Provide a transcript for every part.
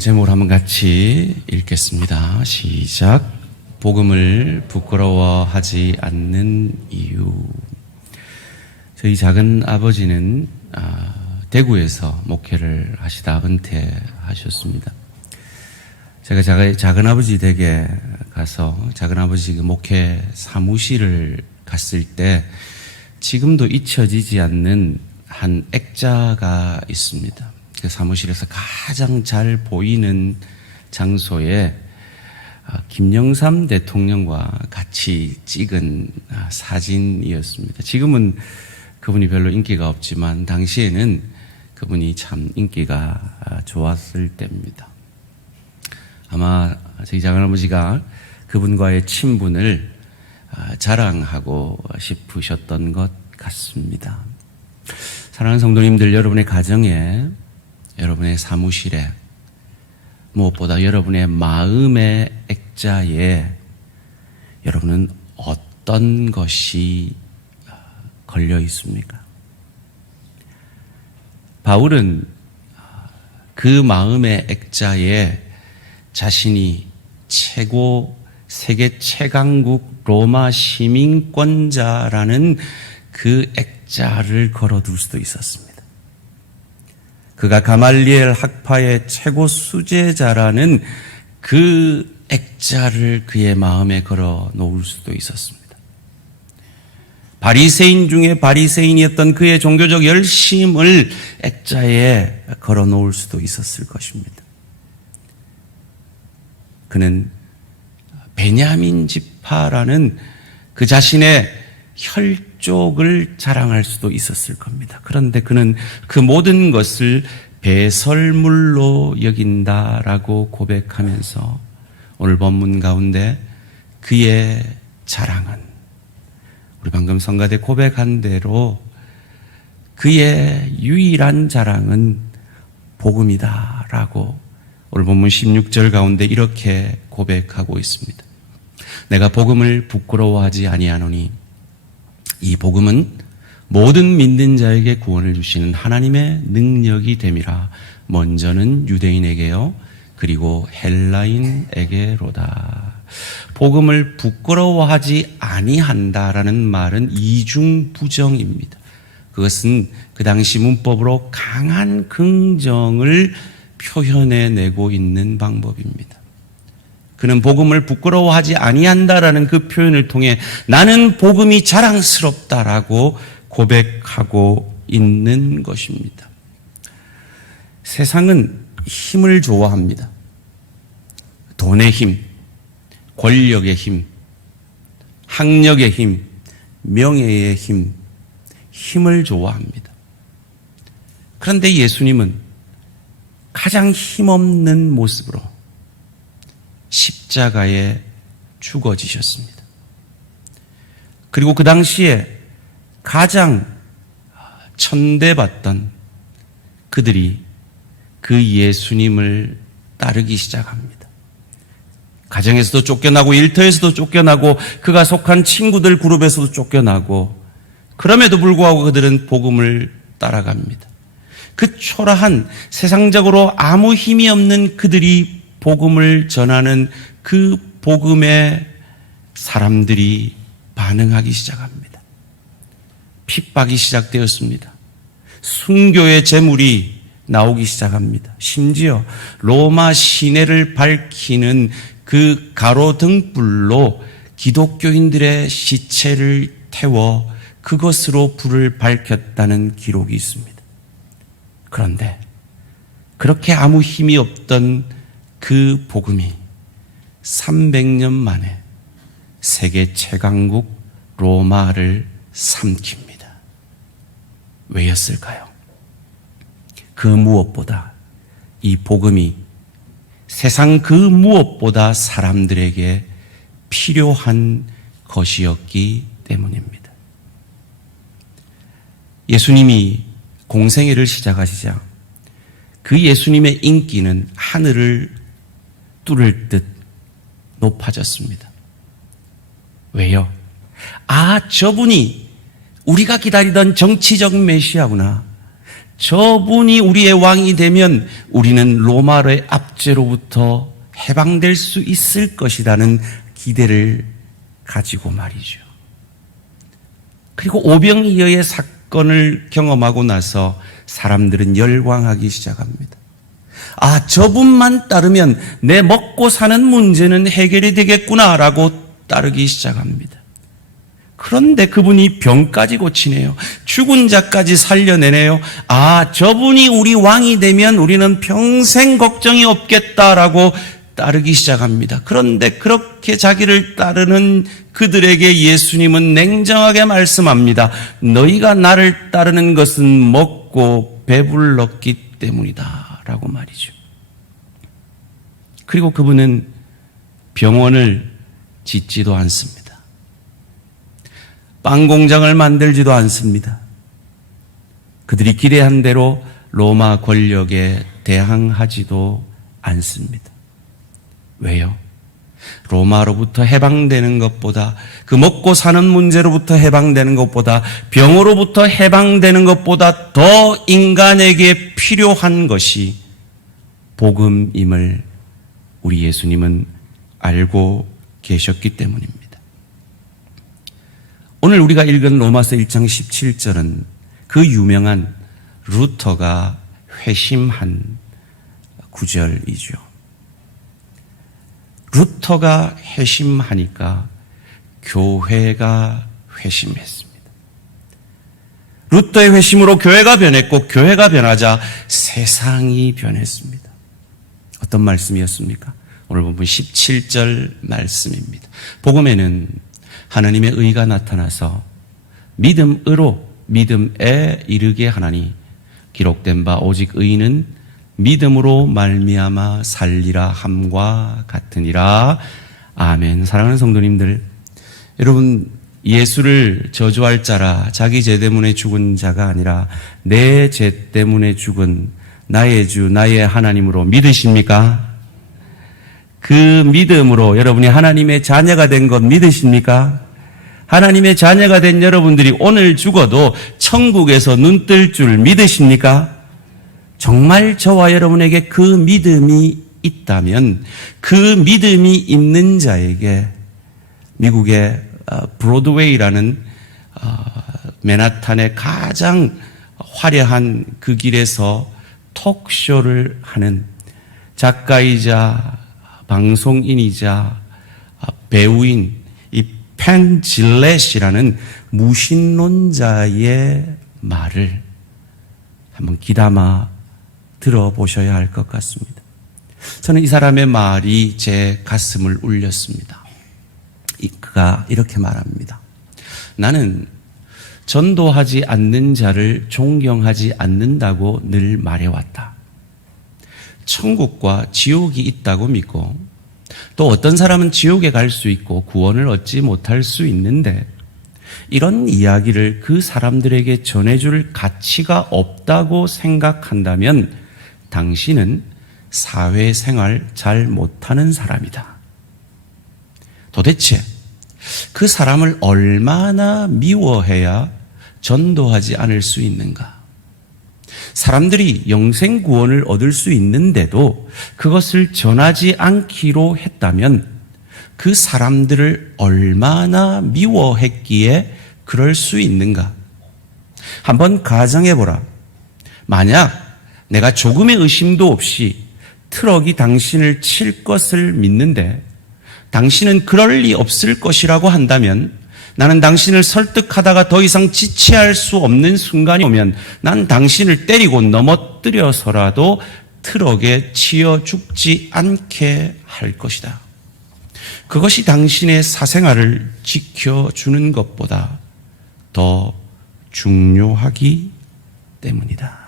제목을 한번 같이 읽겠습니다. 시작. 복음을 부끄러워하지 않는 이유. 저희 작은 아버지는 대구에서 목회를 하시다 은퇴하셨습니다. 제가 작은 아버지 댁에 가서 작은 아버지 목회 사무실을 갔을 때 지금도 잊혀지지 않는 한 액자가 있습니다. 그 사무실에서 가장 잘 보이는 장소에 김영삼 대통령과 같이 찍은 사진이었습니다. 지금은 그분이 별로 인기가 없지만 당시에는 그분이 참 인기가 좋았을 때입니다. 아마 저희 작은아버지가 그분과의 친분을 자랑하고 싶으셨던 것 같습니다. 사랑하는 성도님들, 여러분의 가정에, 여러분의 사무실에, 무엇보다 여러분의 마음의 액자에 여러분은 어떤 것이 걸려 있습니까? 바울은 그 마음의 액자에 자신이 세계 최강국 로마 시민권자라는 그 액자를 걸어둘 수도 있었습니다. 그가 가말리엘 학파의 최고 수제자라는 그 액자를 그의 마음에 걸어 놓을 수도 있었습니다. 바리새인 중에 바리새인이었던 그의 종교적 열심을 액자에 걸어 놓을 수도 있었을 것입니다. 그는 베냐민 지파라는 그 자신의 혈족을 자랑할 수도 있었을 겁니다. 그런데 그는 그 모든 것을 배설물로 여긴다라고 고백하면서 오늘 본문 가운데 그의 자랑은, 우리 방금 성가대 고백한 대로 그의 유일한 자랑은 복음이다라고 오늘 본문 16절 가운데 이렇게 고백하고 있습니다. 내가 복음을 부끄러워하지 아니하노니 이 복음은 모든 믿는 자에게 구원을 주시는 하나님의 능력이 됨이라. 먼저는 유대인에게요, 그리고 헬라인에게로다. 복음을 부끄러워하지 아니한다라는 말은 이중부정입니다. 그것은 그 당시 문법으로 강한 긍정을 표현해내고 있는 방법입니다. 그는 복음을 부끄러워하지 아니한다라는 그 표현을 통해 나는 복음이 자랑스럽다라고 고백하고 있는 것입니다. 세상은 힘을 좋아합니다. 돈의 힘, 권력의 힘, 학력의 힘, 명예의 힘, 힘을 좋아합니다. 그런데 예수님은 가장 힘없는 모습으로 십자가에 죽어지셨습니다. 그리고 그 당시에 가장 천대받던 그들이 그 예수님을 따르기 시작합니다. 가정에서도 쫓겨나고 일터에서도 쫓겨나고 그가 속한 친구들 그룹에서도 쫓겨나고, 그럼에도 불구하고 그들은 복음을 따라갑니다. 그 초라한 세상적으로 아무 힘이 없는 그들이 복음을 전하는 그 복음에 사람들이 반응하기 시작합니다. 핍박이 시작되었습니다. 순교의 제물이 나오기 시작합니다. 심지어 로마 시내를 밝히는 그 가로등불로 기독교인들의 시체를 태워 그것으로 불을 밝혔다는 기록이 있습니다. 그런데 그렇게 아무 힘이 없던 그 복음이 300년 만에 세계 최강국 로마를 삼킵니다. 왜였을까요? 그 무엇보다 이 복음이 세상 그 무엇보다 사람들에게 필요한 것이었기 때문입니다. 예수님이 공생애를 시작하시자 그 예수님의 인기는 하늘을 뚫을 듯 높아졌습니다. 왜요? 저분이 우리가 기다리던 정치적 메시아구나. 저분이 우리의 왕이 되면 우리는 로마의 압제로부터 해방될 수 있을 것이라는 기대를 가지고 말이죠. 그리고 오병이어의 사건을 경험하고 나서 사람들은 열광하기 시작합니다. 아, 저분만 따르면 내 먹고 사는 문제는 해결이 되겠구나라고 따르기 시작합니다. 그런데 그분이 병까지 고치네요. 죽은 자까지 살려내네요. 아, 저분이 우리 왕이 되면 우리는 평생 걱정이 없겠다라고 따르기 시작합니다. 그런데 그렇게 자기를 따르는 그들에게 예수님은 냉정하게 말씀합니다. 너희가 나를 따르는 것은 먹고 배불렀기 때문이다 라고 말이죠. 그리고 그분은 병원을 짓지도 않습니다. 빵 공장을 만들지도 않습니다. 그들이 기대한 대로 로마 권력에 대항하지도 않습니다. 왜요? 로마로부터 해방되는 것보다, 그 먹고 사는 문제로부터 해방되는 것보다, 병으로부터 해방되는 것보다 더 인간에게 필요한 것이 복음임을 우리 예수님은 알고 계셨기 때문입니다. 오늘 우리가 읽은 로마서 1장 17절은 그 유명한 루터가 회심한 구절이죠. 루터가 회심하니까 교회가 회심했습니다. 루터의 회심으로 교회가 변했고, 교회가 변하자 세상이 변했습니다. 어떤 말씀이었습니까? 오늘 본문 17절 말씀입니다. 복음에는 하나님의 의가 나타나서 믿음으로 믿음에 이르게 하나니 기록된 바 오직 의인은 믿음으로 말미암아 살리라 함과 같으니라. 아멘. 사랑하는 성도님들, 여러분, 예수를 저주할 자라 자기 죄 때문에 죽은 자가 아니라 내 죄 때문에 죽은 나의 주 나의 하나님으로 믿으십니까? 그 믿음으로 여러분이 하나님의 자녀가 된 것 믿으십니까? 하나님의 자녀가 된 여러분들이 오늘 죽어도 천국에서 눈 뜰 줄 믿으십니까? 정말 저와 여러분에게 그 믿음이 있다면 그 믿음이 있는 자에게 미국의 브로드웨이라는 맨하탄의 가장 화려한 그 길에서 톡쇼를 하는 작가이자 방송인이자 배우인 이 펜 질렛이라는 무신론자의 말을 한번 귀담아 들어보셔야 할 것 같습니다. 저는 이 사람의 말이 제 가슴을 울렸습니다. 그가 이렇게 말합니다. 나는 전도하지 않는 자를 존경하지 않는다고 늘 말해왔다. 천국과 지옥이 있다고 믿고 또 어떤 사람은 지옥에 갈 수 있고 구원을 얻지 못할 수 있는데 이런 이야기를 그 사람들에게 전해줄 가치가 없다고 생각한다면 당신은 사회생활 잘 못하는 사람이다. 도대체 그 사람을 얼마나 미워해야 전도하지 않을 수 있는가? 사람들이 영생 구원을 얻을 수 있는데도 그것을 전하지 않기로 했다면 그 사람들을 얼마나 미워했기에 그럴 수 있는가? 한번 가정해보라. 만약 내가 조금의 의심도 없이 트럭이 당신을 칠 것을 믿는데 당신은 그럴 리 없을 것이라고 한다면 나는 당신을 설득하다가 더 이상 지체할 수 없는 순간이 오면 난 당신을 때리고 넘어뜨려서라도 트럭에 치여 죽지 않게 할 것이다. 그것이 당신의 사생활을 지켜주는 것보다 더 중요하기 때문이다.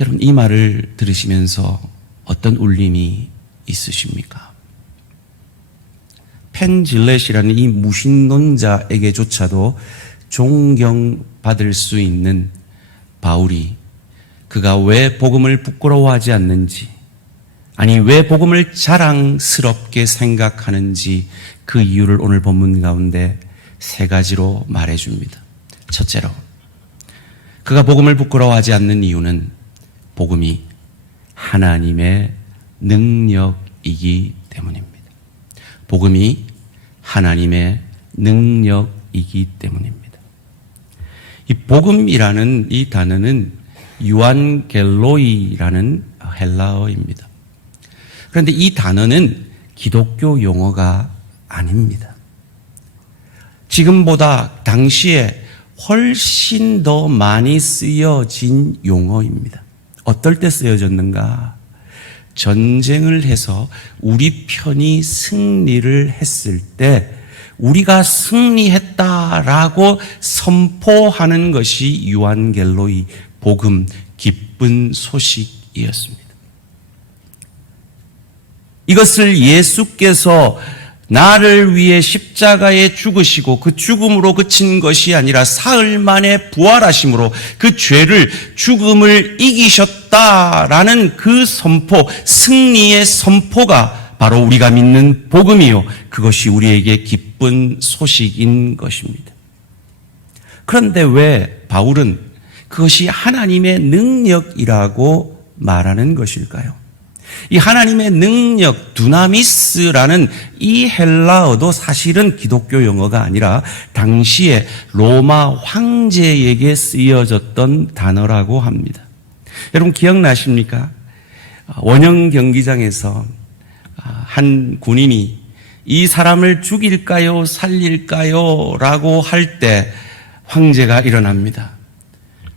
여러분, 이 말을 들으시면서 어떤 울림이 있으십니까? 펜 질렛이라는 이 무신론자에게조차도 존경받을 수 있는 바울이 그가 왜 복음을 부끄러워하지 않는지, 아니 왜 복음을 자랑스럽게 생각하는지 그 이유를 오늘 본문 가운데 세 가지로 말해줍니다. 첫째로, 그가 복음을 부끄러워하지 않는 이유는 복음이 하나님의 능력이기 때문입니다. 복음이 하나님의 능력이기 때문입니다. 이 복음이라는 이 단어는 유안겔로이라는 헬라어입니다. 그런데 이 단어는 기독교 용어가 아닙니다. 지금보다 당시에 훨씬 더 많이 쓰여진 용어입니다. 어떨 때 쓰여졌는가? 전쟁을 해서 우리 편이 승리를 했을 때 우리가 승리했다라고 선포하는 것이 유안겔로이 복음 기쁜 소식이었습니다. 이것을 예수께서 나를 위해 십자가에 죽으시고 그 죽음으로 그친 것이 아니라 사흘 만에 부활하심으로 그 죄를 죽음을 이기셨다라는 그 선포, 승리의 선포가 바로 우리가 믿는 복음이요, 그것이 우리에게 기쁜 소식인 것입니다. 그런데 왜 바울은 그것이 하나님의 능력이라고 말하는 것일까요? 이 하나님의 능력, 두나미스라는 이 헬라어도 사실은 기독교 용어가 아니라 당시에 로마 황제에게 쓰여졌던 단어라고 합니다. 여러분 기억나십니까? 원형 경기장에서 한 군인이 이 사람을 죽일까요? 살릴까요? 라고 할 때 황제가 일어납니다.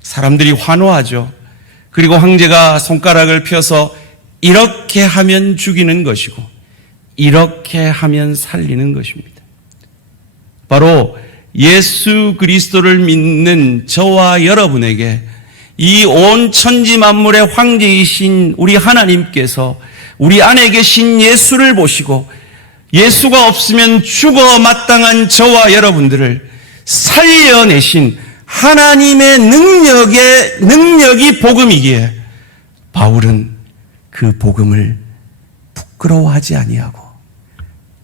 사람들이 환호하죠. 그리고 황제가 손가락을 펴서 이렇게 하면 죽이는 것이고 이렇게 하면 살리는 것입니다. 바로 예수 그리스도를 믿는 저와 여러분에게 이 온 천지 만물의 황제이신 우리 하나님께서 우리 안에 계신 예수를 보시고 예수가 없으면 죽어 마땅한 저와 여러분들을 살려내신 하나님의 능력이 복음이기에 바울은 그 복음을 부끄러워하지 아니하고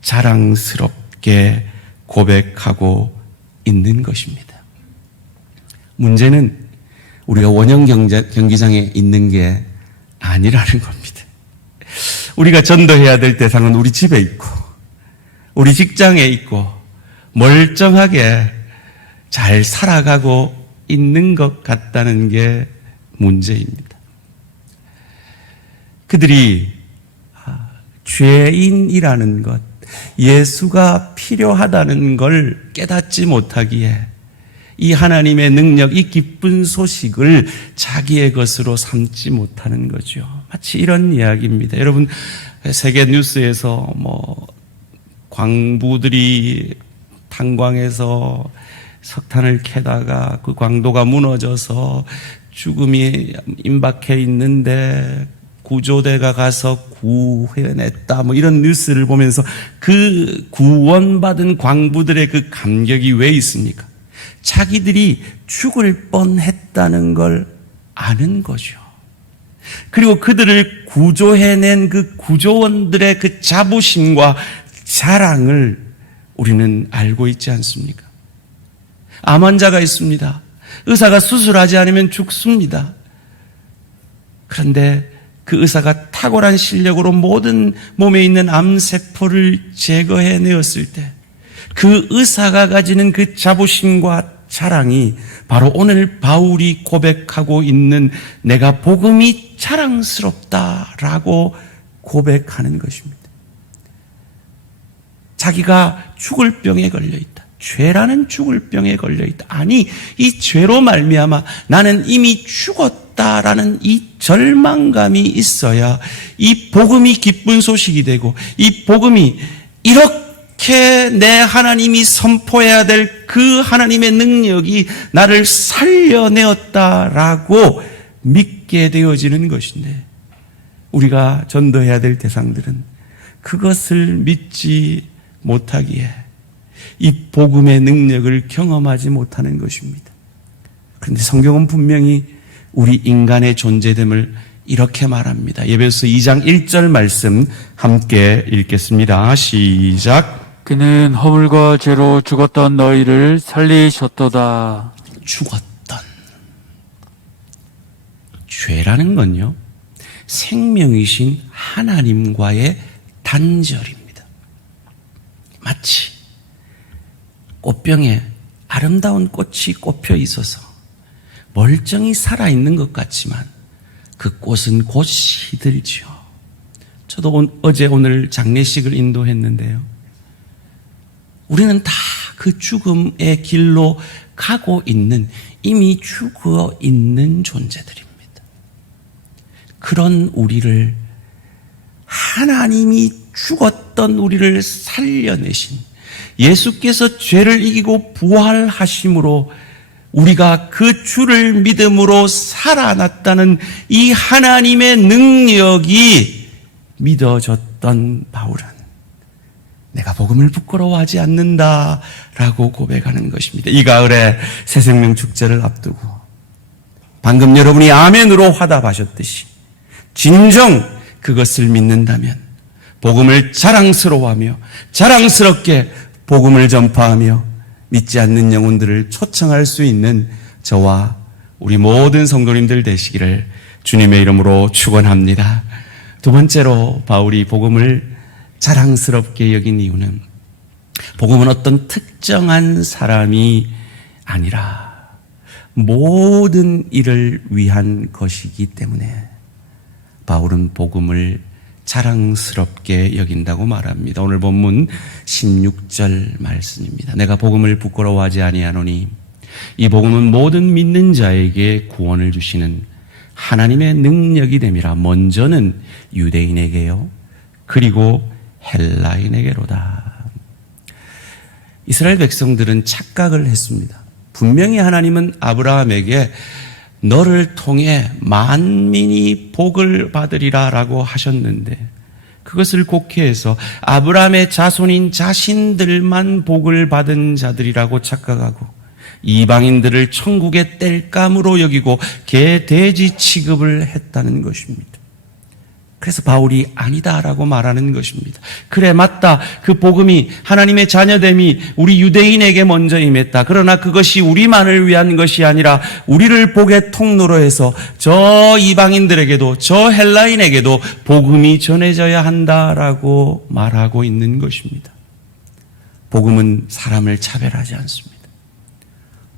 자랑스럽게 고백하고 있는 것입니다. 문제는 우리가 원형 경기장에 있는 게 아니라는 겁니다. 우리가 전도해야 될 대상은 우리 집에 있고 우리 직장에 있고 멀쩡하게 잘 살아가고 있는 것 같다는 게 문제입니다. 그들이 죄인이라는 것, 예수가 필요하다는 걸 깨닫지 못하기에 이 하나님의 능력, 이 기쁜 소식을 자기의 것으로 삼지 못하는 거죠. 마치 이런 이야기입니다. 여러분 세계 뉴스에서 광부들이 탄광에서 석탄을 캐다가 그 광도가 무너져서 죽음이 임박해 있는데 구조대가 가서 구해냈다 이런 뉴스를 보면서 그 구원받은 광부들의 그 감격이 왜 있습니까? 자기들이 죽을 뻔했다는 걸 아는 거죠. 그리고 그들을 구조해낸 그 구조원들의 그 자부심과 자랑을 우리는 알고 있지 않습니까? 암 환자가 있습니다. 의사가 수술하지 않으면 죽습니다. 그런데 그 의사가 탁월한 실력으로 모든 몸에 있는 암세포를 제거해내었을 때 그 의사가 가지는 그 자부심과 자랑이 바로 오늘 바울이 고백하고 있는 내가 복음이 자랑스럽다라고 고백하는 것입니다. 자기가 죽을 병에 걸려있다. 죄라는 죽을 병에 걸려있다. 아니, 이 죄로 말미암아 나는 이미 죽었다라는 이 절망감이 있어야 이 복음이 기쁜 소식이 되고 이 복음이 이렇게 내 하나님이 선포해야 될 그 하나님의 능력이 나를 살려내었다라고 믿게 되어지는 것인데 우리가 전도해야 될 대상들은 그것을 믿지 못하기에 이 복음의 능력을 경험하지 못하는 것입니다. 그런데 성경은 분명히 우리 인간의 존재됨을 이렇게 말합니다. 에베소서 2장 1절 말씀 함께 읽겠습니다. 시작. 그는 허물과 죄로 죽었던 너희를 살리셨도다. 죽었던 죄라는 건요, 생명이신 하나님과의 단절입니다. 마치 꽃병에 아름다운 꽃이 꼽혀 있어서 멀쩡히 살아있는 것 같지만 그 꽃은 곧 시들지요. 저도 어제 오늘 장례식을 인도했는데요, 우리는 다 그 죽음의 길로 가고 있는, 이미 죽어 있는 존재들입니다. 그런 우리를 하나님이 죽었던 우리를 살려내신 예수께서 죄를 이기고 부활하심으로 우리가 그 주를 믿음으로 살아났다는 이 하나님의 능력이 믿어졌던 바울은 내가 복음을 부끄러워하지 않는다라고 고백하는 것입니다. 이 가을에 새생명 축제를 앞두고 방금 여러분이 아멘으로 화답하셨듯이 진정 그것을 믿는다면 복음을 자랑스러워하며 자랑스럽게 복음을 전파하며 믿지 않는 영혼들을 초청할 수 있는 저와 우리 모든 성도님들 되시기를 주님의 이름으로 축원합니다. 두 번째로 바울이 복음을 자랑스럽게 여긴 이유는, 복음은 어떤 특정한 사람이 아니라 모든 일을 위한 것이기 때문에 바울은 복음을 자랑스럽게 여긴다고 말합니다. 오늘 본문 16절 말씀입니다. 내가 복음을 부끄러워하지 아니하노니 이 복음은 모든 믿는 자에게 구원을 주시는 하나님의 능력이 됨이라. 먼저는 유대인에게요, 그리고 헬라인에게로다. 이스라엘 백성들은 착각을 했습니다. 분명히 하나님은 아브라함에게 너를 통해 만민이 복을 받으리라 라고 하셨는데, 그것을 곡해해서 아브라함의 자손인 자신들만 복을 받은 자들이라고 착각하고 이방인들을 천국의 땔감으로 여기고 개, 돼지 취급을 했다는 것입니다. 그래서 바울이 아니다라고 말하는 것입니다. 그래, 맞다. 그 복음이, 하나님의 자녀됨이 우리 유대인에게 먼저 임했다. 그러나 그것이 우리만을 위한 것이 아니라 우리를 복의 통로로 해서 저 이방인들에게도, 저 헬라인에게도 복음이 전해져야 한다라고 말하고 있는 것입니다. 복음은 사람을 차별하지 않습니다.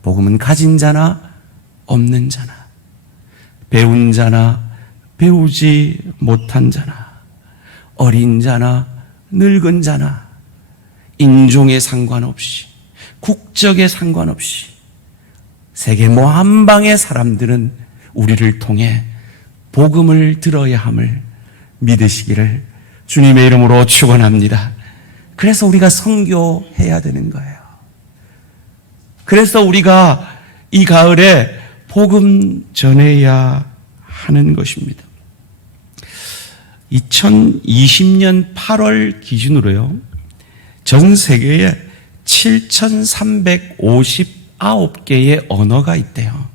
복음은 가진 자나 없는 자나, 배운 자나 배우지 못한 자나, 어린 자나 늙은 자나, 인종에 상관없이, 국적에 상관없이 세계 뭐 한방의 사람들은 우리를 통해 복음을 들어야 함을 믿으시기를 주님의 이름으로 축원합니다. 그래서 우리가 선교해야 되는 거예요. 그래서 우리가 이 가을에 복음 전해야 하는 것입니다. 2020년 8월 기준으로요, 전 세계에 7,359개의 언어가 있대요.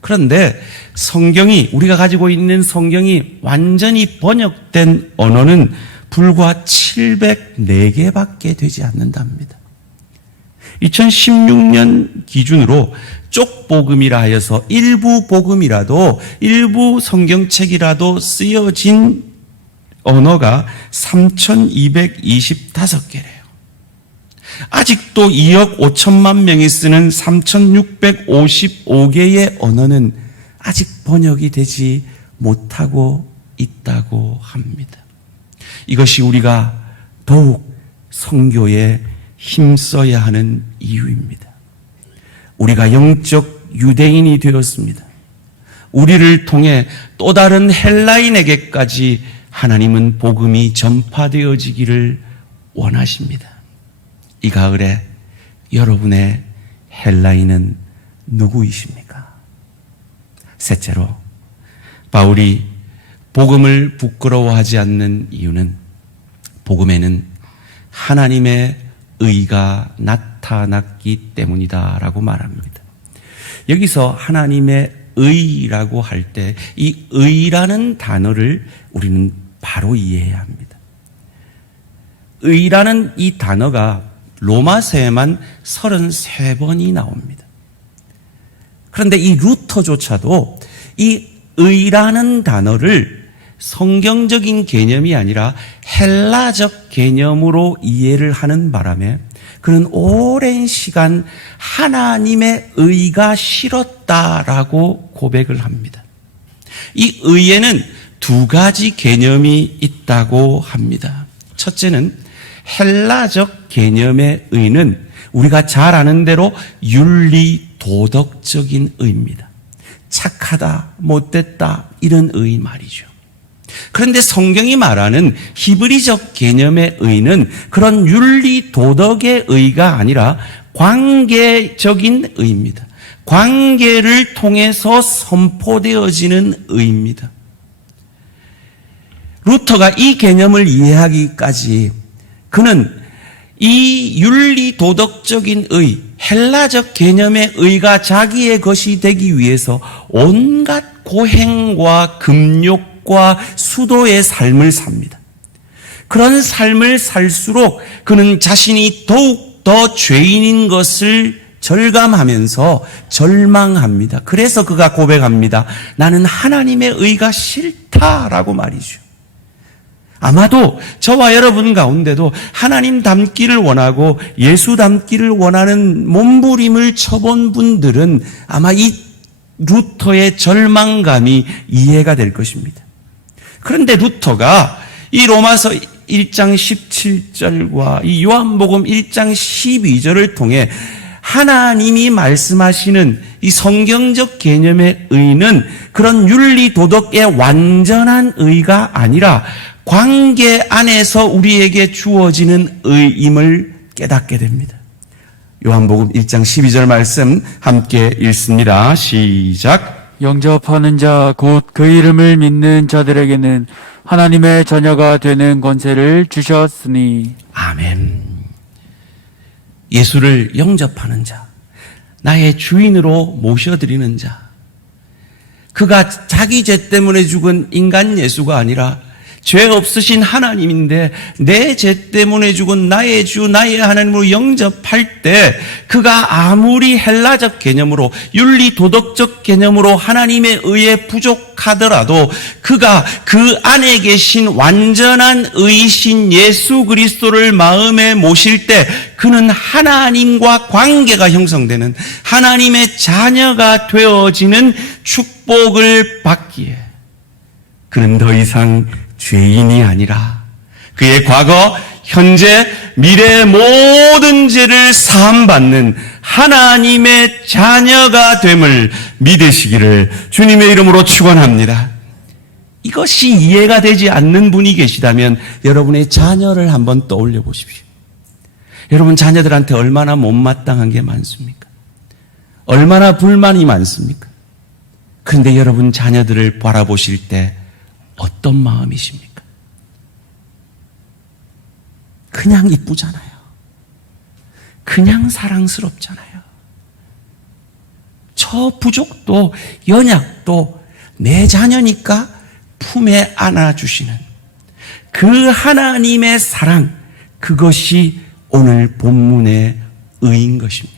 그런데 성경이, 우리가 가지고 있는 성경이 완전히 번역된 언어는 불과 704개밖에 되지 않는답니다. 2016년 기준으로 쪽복음이라 하여서 일부 복음이라도, 일부 성경책이라도 쓰여진 언어가 3,225개래요. 아직도 2억 5천만 명이 쓰는 3,655개의 언어는 아직 번역이 되지 못하고 있다고 합니다. 이것이 우리가 더욱 선교에 힘써야 하는 이유입니다. 우리가 영적 유대인이 되었습니다. 우리를 통해 또 다른 헬라인에게까지 하나님은 복음이 전파되어지기를 원하십니다. 이 가을에 여러분의 헬라인은 누구이십니까? 셋째로, 바울이 복음을 부끄러워하지 않는 이유는 복음에는 하나님의 의가 나타났기 때문이다라고 말합니다. 여기서 하나님의 의라고 할 때 이 의라는 단어를 우리는 바로 이해해야 합니다. 의라는 이 단어가 로마서에만 33번이 나옵니다. 그런데 이 루터조차도 이 의라는 단어를 성경적인 개념이 아니라 헬라적 개념으로 이해를 하는 바람에 그는 오랜 시간 하나님의 의가 싫었다라고 고백을 합니다. 이 의에는 두 가지 개념이 있다고 합니다. 첫째는 헬라적 개념의 의는 우리가 잘 아는 대로 윤리 도덕적인 의입니다. 착하다, 못됐다 이런 의 말이죠. 그런데 성경이 말하는 히브리적 개념의 의는 그런 윤리 도덕의 의가 아니라 관계적인 의입니다. 관계를 통해서 선포되어지는 의입니다. 루터가 이 개념을 이해하기까지 그는 이 윤리 도덕적인 의, 헬라적 개념의 의가 자기의 것이 되기 위해서 온갖 고행과 금욕과 수도의 삶을 삽니다. 그런 삶을 살수록 그는 자신이 더욱 더 죄인인 것을 절감하면서 절망합니다. 그래서 그가 고백합니다. 나는 하나님의 의가 싫다라고 말이죠. 아마도 저와 여러분 가운데도 하나님 닮기를 원하고 예수 닮기를 원하는 몸부림을 쳐본 분들은 아마 이 루터의 절망감이 이해가 될 것입니다. 그런데 루터가 이 로마서 1장 17절과 이 요한복음 1장 12절을 통해 하나님이 말씀하시는 이 성경적 개념의 의는 그런 윤리 도덕의 완전한 의가 아니라 관계 안에서 우리에게 주어지는 의임을 깨닫게 됩니다. 요한복음 1장 12절 말씀 함께 읽습니다. 시작. 영접하는 자 곧 그 이름을 믿는 자들에게는 하나님의 자녀가 되는 권세를 주셨으니. 아멘. 예수를 영접하는 자, 나의 주인으로 모셔드리는 자, 그가 자기 죄 때문에 죽은 인간 예수가 아니라 죄 없으신 하나님인데 내 죄 때문에 죽은 나의 주, 나의 하나님으로 영접할 때 그가 아무리 헬라적 개념으로 윤리 도덕적 개념으로 하나님의 의에 부족하더라도 그가 그 안에 계신 완전한 의이신 예수 그리스도를 마음에 모실 때 그는 하나님과 관계가 형성되는 하나님의 자녀가 되어지는 축복을 받기에 그는 더 이상 죄인이 아니라 그의 과거, 현재, 미래의 모든 죄를 사함받는 하나님의 자녀가 됨을 믿으시기를 주님의 이름으로 축원합니다. 이것이 이해가 되지 않는 분이 계시다면 여러분의 자녀를 한번 떠올려 보십시오. 여러분 자녀들한테 얼마나 못마땅한 게 많습니까? 얼마나 불만이 많습니까? 그런데 여러분 자녀들을 바라보실 때 어떤 마음이십니까? 그냥 이쁘잖아요. 그냥 사랑스럽잖아요. 저 부족도 연약도 내 자녀니까 품에 안아주시는 그 하나님의 사랑, 그것이 오늘 본문의 의인 것입니다.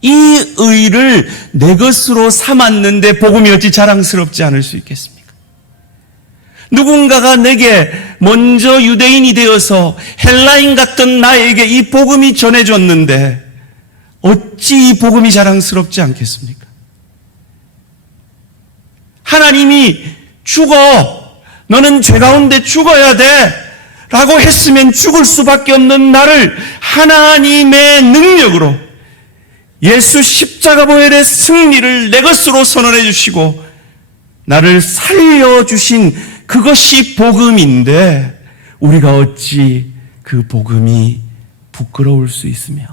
이 의를 내 것으로 삼았는데 복음이 어찌 자랑스럽지 않을 수 있겠습니까? 누군가가 내게 먼저 유대인이 되어서 헬라인 같던 나에게 이 복음이 전해졌는데 어찌 이 복음이 자랑스럽지 않겠습니까? 하나님이 죽어, 너는 죄 가운데 죽어야 돼 라고 했으면 죽을 수밖에 없는 나를 하나님의 능력으로 예수 십자가 보혈의 승리를 내 것으로 선언해 주시고 나를 살려주신 그것이 복음인데 우리가 어찌 그 복음이 부끄러울 수 있으며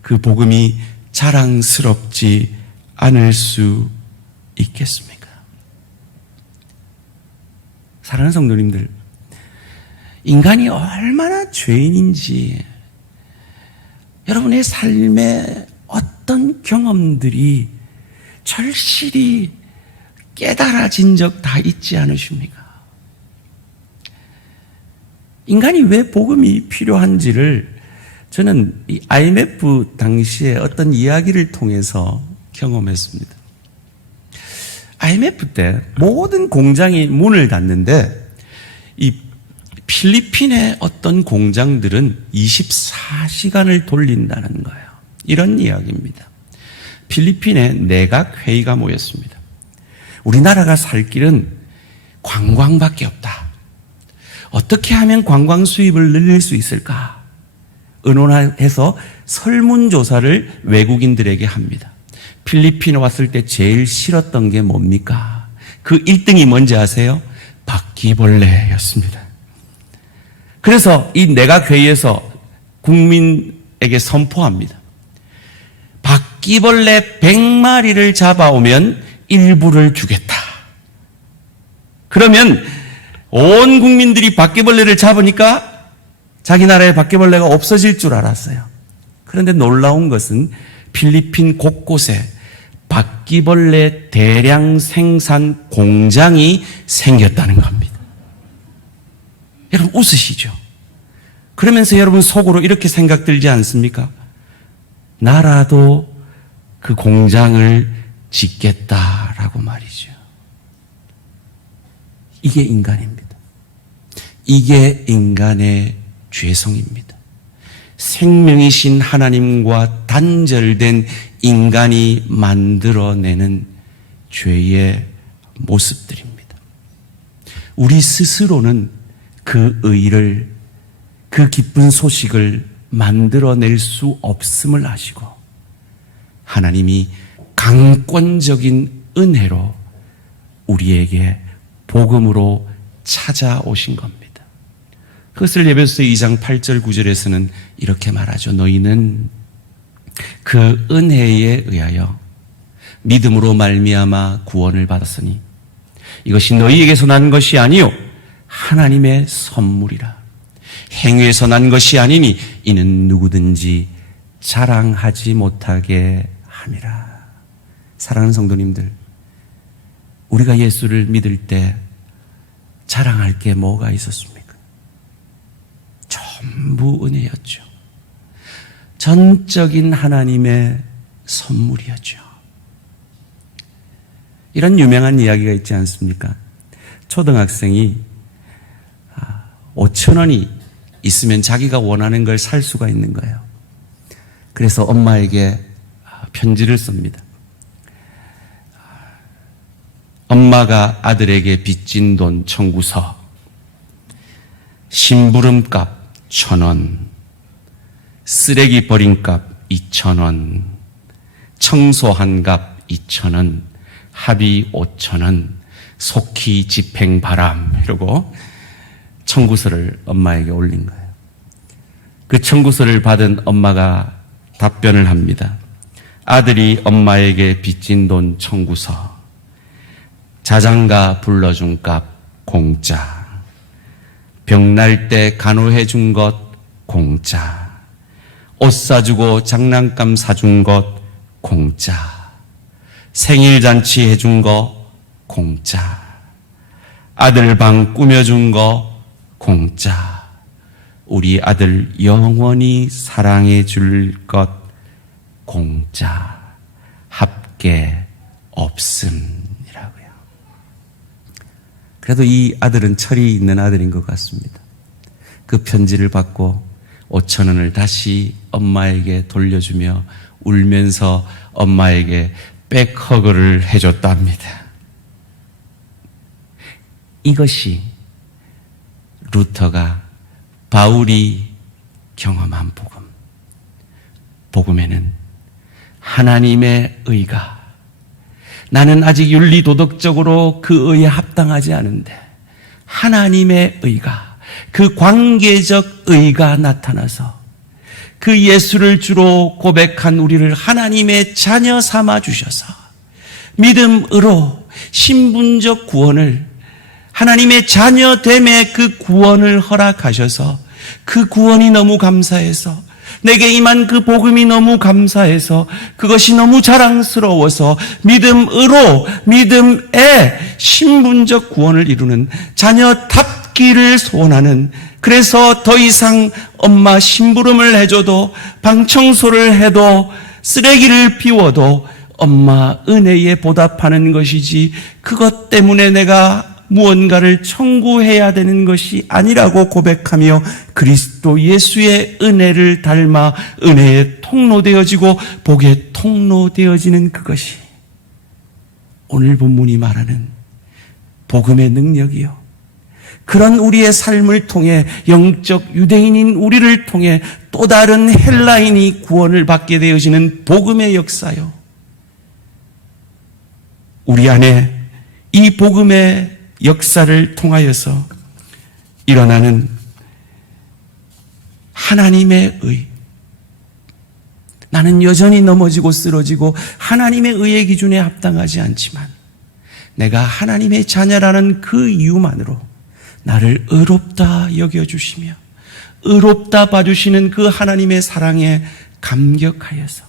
그 복음이 자랑스럽지 않을 수 있겠습니까? 사랑하는 성도님들, 인간이 얼마나 죄인인지 여러분의 삶에 어떤 경험들이 절실히 깨달아진 적 다 있지 않으십니까? 인간이 왜 복음이 필요한지를 저는 이 IMF 당시에 어떤 이야기를 통해서 경험했습니다. IMF 때 모든 공장이 문을 닫는데 이 필리핀의 어떤 공장들은 24시간을 돌린다는 거예요. 이런 이야기입니다. 필리핀에 내각 회의가 모였습니다. 우리나라가 살 길은 관광밖에 없다. 어떻게 하면 관광 수입을 늘릴 수 있을까? 의논해서 설문조사를 외국인들에게 합니다. 필리핀에 왔을 때 제일 싫었던 게 뭡니까? 그 1등이 뭔지 아세요? 바퀴벌레였습니다. 그래서 이 내각회의에서 국민에게 선포합니다. 바퀴벌레 100마리를 잡아오면 일부를 주겠다. 그러면 온 국민들이 바퀴벌레를 잡으니까 자기 나라에 바퀴벌레가 없어질 줄 알았어요. 그런데 놀라운 것은 필리핀 곳곳에 바퀴벌레 대량 생산 공장이 생겼다는 겁니다. 여러분 웃으시죠? 그러면서 여러분 속으로 이렇게 생각 들지 않습니까? 나라도 그 공장을 짓겠다라고 말이죠. 이게 인간입니다. 이게 인간의 죄성입니다. 생명이신 하나님과 단절된 인간이 만들어내는 죄의 모습들입니다. 우리 스스로는 그 의를, 그 기쁜 소식을 만들어낼 수 없음을 아시고 하나님이 강권적인 은혜로 우리에게 복음으로 찾아오신 겁니다. 그것을 에베소서 2장 8절 9절에서는 이렇게 말하죠. 너희는 그 은혜에 의하여 믿음으로 말미암아 구원을 받았으니 이것이 너희에게서 난 것이 아니요 하나님의 선물이라. 행위에서 난 것이 아니니 이는 누구든지 자랑하지 못하게 함이라. 사랑하는 성도님들, 우리가 예수를 믿을 때 자랑할 게 뭐가 있었습니까? 전부 은혜였죠. 전적인 하나님의 선물이었죠. 이런 유명한 이야기가 있지 않습니까? 초등학생이 5,000원이 있으면 자기가 원하는 걸 살 수가 있는 거예요. 그래서 엄마에게 편지를 씁니다. 엄마가 아들에게 빚진 돈 청구서, 심부름값 1,000원, 쓰레기 버린 값 2,000원, 청소한 값 2,000원, 합의 5,000원, 속히 집행 바람 이러고 청구서를 엄마에게 올린 거예요. 그 청구서를 받은 엄마가 답변을 합니다. 아들이 엄마에게 빚진 돈 청구서, 자장가 불러준 값 공짜, 병날 때 간호해 준 것 공짜, 옷 사주고 장난감 사준 것 공짜, 생일잔치 해준 거 공짜, 아들 방 꾸며준 거 공짜, 우리 아들 영원히 사랑해 줄 것 공짜, 합계 없음이라고요. 그래도 이 아들은 철이 있는 아들인 것 같습니다. 그 편지를 받고 5,000원을 다시 엄마에게 돌려주며 울면서 엄마에게 백허그를 해줬답니다. 이것이 루터가, 바울이 경험한 복음. 복음에는 하나님의 의가, 나는 아직 윤리도덕적으로 그 의에 합당하지 않은데 하나님의 의가, 그 관계적 의가 나타나서 그 예수를 주로 고백한 우리를 하나님의 자녀 삼아 주셔서 믿음으로 신분적 구원을, 하나님의 자녀됨의 그 구원을 허락하셔서 그 구원이 너무 감사해서, 내게 임한 그 복음이 너무 감사해서, 그것이 너무 자랑스러워서 믿음으로, 믿음의 신분적 구원을 이루는 자녀답기를 소원하는, 그래서 더 이상 엄마 심부름을 해줘도, 방 청소를 해도, 쓰레기를 비워도 엄마 은혜에 보답하는 것이지 그것 때문에 내가 무언가를 청구해야 되는 것이 아니라고 고백하며 그리스도 예수의 은혜를 닮아 은혜에 통로되어지고 복에 통로되어지는 그것이 오늘 본문이 말하는 복음의 능력이요. 그런 우리의 삶을 통해 영적 유대인인 우리를 통해 또 다른 헬라인이 구원을 받게 되어지는 복음의 역사요. 우리 안에 이 복음의 역사를 통하여서 일어나는 하나님의 의. 나는 여전히 넘어지고 쓰러지고 하나님의 의의 기준에 합당하지 않지만 내가 하나님의 자녀라는 그 이유만으로 나를 의롭다 여겨주시며 의롭다 봐주시는 그 하나님의 사랑에 감격하여서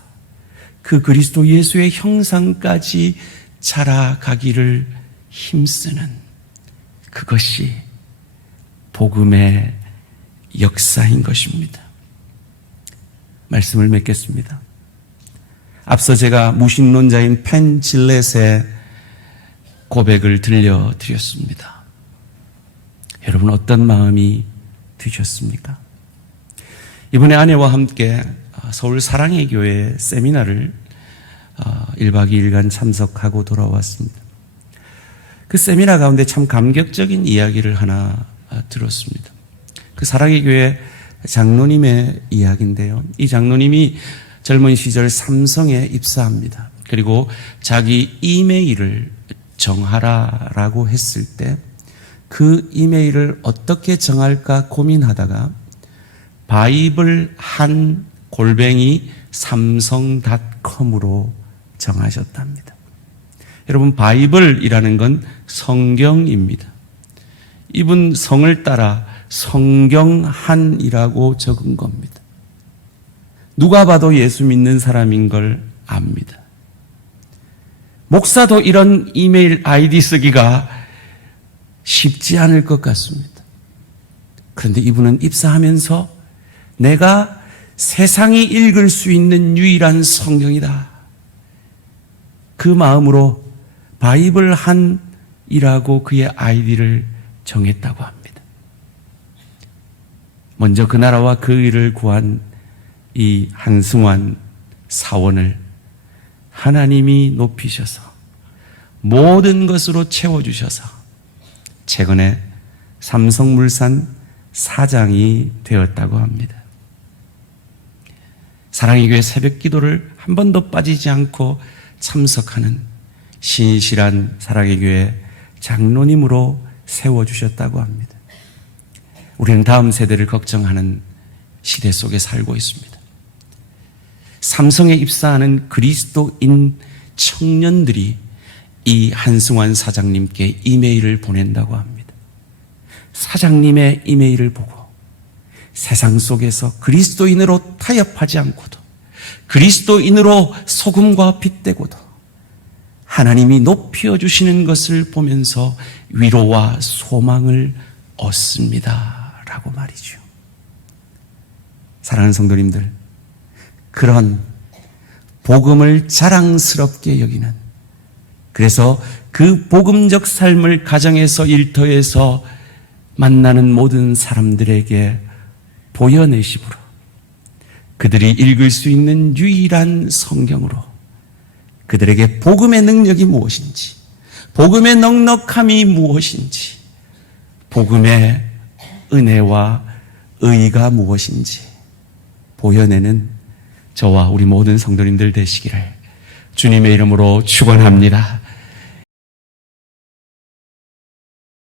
그 그리스도 예수의 형상까지 자라가기를 힘쓰는 그것이 복음의 역사인 것입니다. 말씀을 맺겠습니다. 앞서 제가 무신론자인 펜 질렛의 고백을 들려드렸습니다. 여러분 어떤 마음이 드셨습니까? 이번에 아내와 함께 서울 사랑의 교회 세미나를 1박 2일간 참석하고 돌아왔습니다. 그 세미나 가운데 참 감격적인 이야기를 하나 들었습니다. 그 사랑의 교회 장로님의 이야기인데요. 이 장로님이 젊은 시절 삼성에 입사합니다. 그리고 자기 이메일을 정하라라고 했을 때 그 이메일을 어떻게 정할까 고민하다가 바이블 한 골뱅이 삼성.com으로 정하셨답니다. 여러분 바이블이라는 건 성경입니다. 이분 성을 따라 성경한이라고 적은 겁니다. 누가 봐도 예수 믿는 사람인 걸 압니다. 목사도 이런 이메일 아이디 쓰기가 쉽지 않을 것 같습니다. 그런데 이분은 입사하면서 내가 세상이 읽을 수 있는 유일한 성경이다. 그 마음으로 바이블 한이라고 그의 아이디를 정했다고 합니다. 먼저 그 나라와 그 일을 구한 이 한승환 사원을 하나님이 높이셔서 모든 것으로 채워주셔서 최근에 삼성물산 사장이 되었다고 합니다. 사랑의 교회 새벽 기도를 한 번도 빠지지 않고 참석하는 신실한 사랑의 교회 장로님으로 세워주셨다고 합니다. 우리는 다음 세대를 걱정하는 시대 속에 살고 있습니다. 삼성에 입사하는 그리스도인 청년들이 이 한승환 사장님께 이메일을 보낸다고 합니다. 사장님의 이메일을 보고 세상 속에서 그리스도인으로 타협하지 않고도 그리스도인으로 소금과 빛 되고도 하나님이 높여주시는 것을 보면서 위로와 소망을 얻습니다. 라고 말이죠. 사랑하는 성도님들, 그런 복음을 자랑스럽게 여기는, 그래서 그 복음적 삶을 가정에서 일터에서 만나는 모든 사람들에게 보여내심으로 그들이 읽을 수 있는 유일한 성경으로 그들에게 복음의 능력이 무엇인지, 복음의 넉넉함이 무엇인지, 복음의 은혜와 의가 무엇인지 보여내는 저와 우리 모든 성도님들 되시기를 주님의 이름으로 축원합니다.